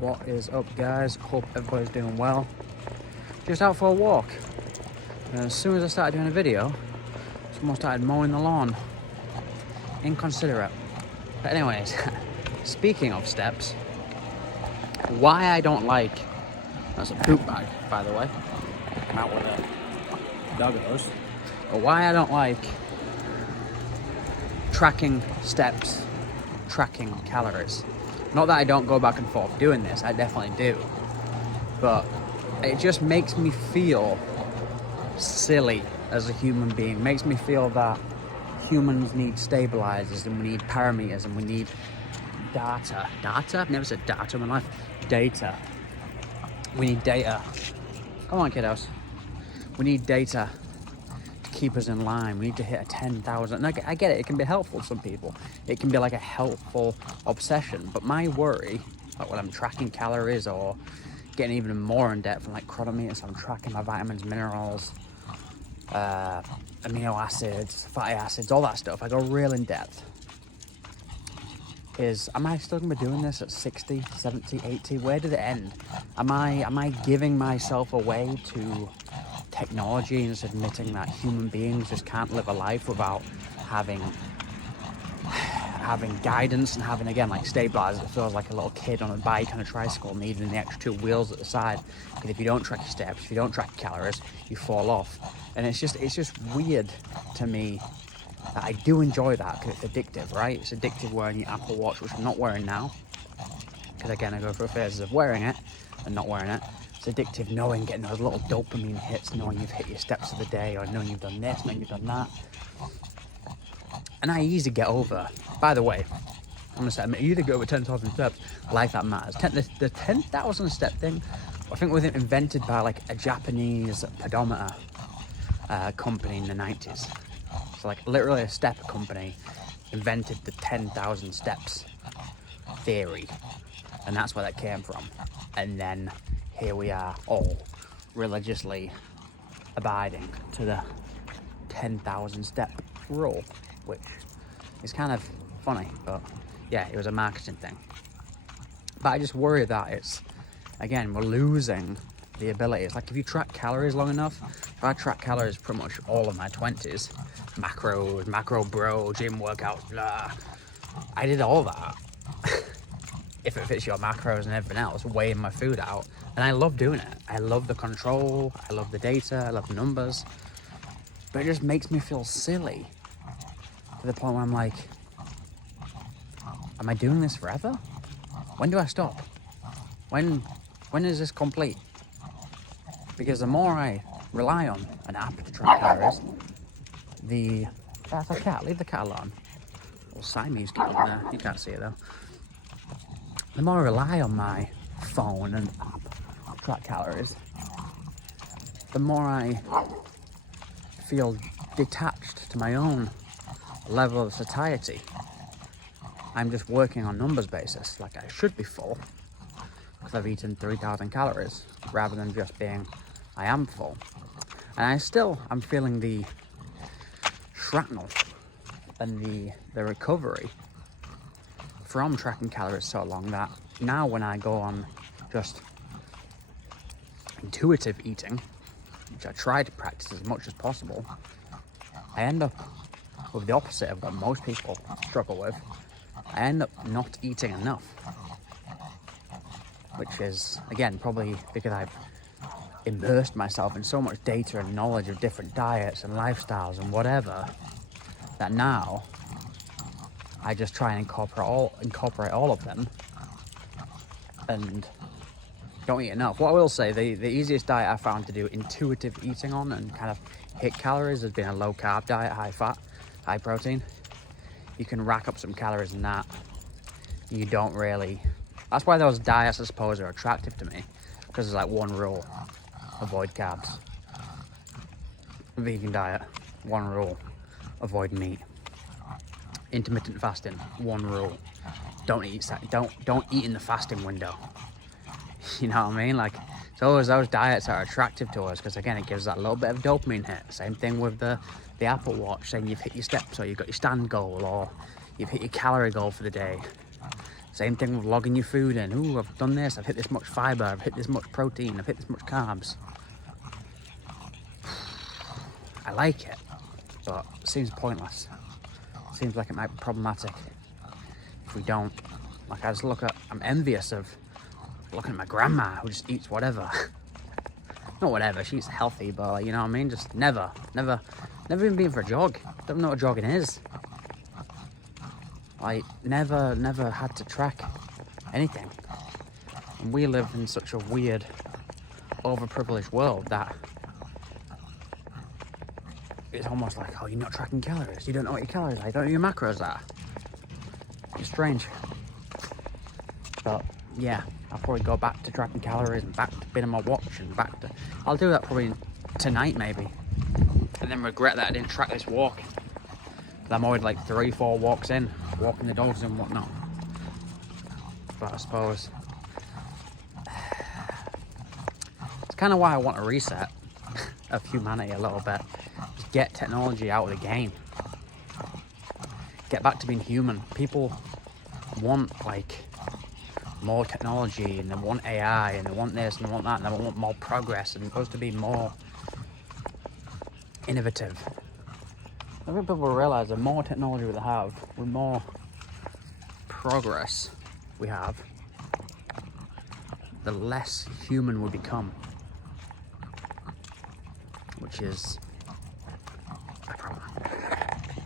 What is up, guys? Hope everybody's doing well. Just out for a walk, and as soon as I started doing a video, someone started mowing the lawn. Inconsiderate. But anyways, speaking of steps, why I don't like, that's a poop bag, by the way, come out with a doggos, but why I don't like tracking steps, tracking calories. Not that I don't go back and forth doing this, I definitely do, but it just makes me feel silly as a human being. It makes me feel that humans need stabilizers and we need parameters and we need data. Data? I've never said data in my life. Data. We need data. Come on, kiddos. We need data to keep us in line. We need to hit a 10,000. And I get it. It can be helpful to some people. It can be like a helpful obsession. But my worry, like when I'm tracking calories or getting even more in depth, like chronometers, so I'm tracking my vitamins, minerals, amino acids, fatty acids, all that stuff. I go real in depth. Am I still gonna be doing this at 60, 70, 80? Where did it end? Am I giving myself away to technology and just admitting that human beings just can't live a life without having guidance and having, again, like stabilizers? It feels like a little kid on a bike on a tricycle needing the extra two wheels at the side, because if you don't track your steps, if you don't track your calories, you fall off. And it's just weird to me. I do enjoy that because it's addictive, right? It's addictive wearing your Apple Watch, which I'm not wearing now, because again, I go through phases of wearing it and not wearing it. It's addictive knowing, getting those little dopamine hits, knowing you've hit your steps of the day, or knowing you've done this, knowing you've done that. And I easily get over. By the way, I'm gonna say, you either go over 10,000 steps, life that matters. The 10,000 step thing, I think, was invented by like a Japanese pedometer company in the 90s. So like literally a step company invented the 10,000 steps theory, and that's where that came from. And then here we are, all religiously abiding to the 10,000 step rule, which is kind of funny, but yeah, it was a marketing thing. But I just worry that it's, again, we're losing the ability. It's like if you track calories long enough, if I track calories pretty much all of my 20s, macros, macro bro, gym workouts, blah, I did all that. If it fits your macros and everything else, weighing my food out, and I love doing it. I love the control, I love the data, I love the numbers, but it just makes me feel silly to the point where I'm like, am I doing this forever? When do I stop? When is this complete? Because the more I rely on an app to track calories, that's a cat, leave the cat alone. Little Siamese cat in there, you can't see it though. The more I rely on my phone and app to track calories, the more I feel detached to my own level of satiety. I'm just working on numbers basis, like I should be full because I've eaten 3,000 calories, rather than just being, I am full. And I'm feeling the shrapnel and the recovery from tracking calories so long that now when I go on just intuitive eating, which I try to practice as much as possible, I end up with the opposite of what most people struggle with. I end up not eating enough, which is, again, probably because I've immersed myself in so much data and knowledge of different diets and lifestyles and whatever, that now I just try and incorporate all of them and don't eat enough. What I will say, the easiest diet I found to do intuitive eating on and kind of hit calories has been a low carb diet, high fat, high protein. You can rack up some calories in that. You don't really, that's why those diets, I suppose, are attractive to me, because there's like one rule: avoid carbs. Vegan diet, one rule: avoid meat. Intermittent fasting, one rule: don't eat in the fasting window. You know what I mean? Like, so those diets are attractive to us because, again, it gives that little bit of dopamine hit. Same thing with the Apple Watch saying you've hit your steps, or you've got your stand goal, or you've hit your calorie goal for the day. Same thing with logging your food in. Ooh, I've done this, I've hit this much fiber, I've hit this much protein, I've hit this much carbs. I like it, but it seems pointless. It seems like it might be problematic if we don't. Like, I'm envious of looking at my grandma who just eats whatever. Not whatever, she eats healthy, but like, you know what I mean? Just never even been for a jog. Don't know what jogging is. Like, never had to track anything. And we live in such a weird, overprivileged world that it's almost like, oh, you're not tracking calories. You don't know what your calories are. You don't know your macros are. It's strange. But yeah, I'll probably go back to tracking calories and back to binning my watch and back to... I'll do that probably tonight maybe. And then regret that I didn't track this walk. I'm already like 3-4 walks in, walking the dogs and whatnot. But I suppose it's kind of why I want a reset of humanity a little bit. Just get technology out of the game. Get back to being human. People want like more technology, and they want AI, and they want this and they want that, and they want more progress, and supposed to be more innovative. I think people realise the more technology we have, the more progress we have, the less human we become. Which is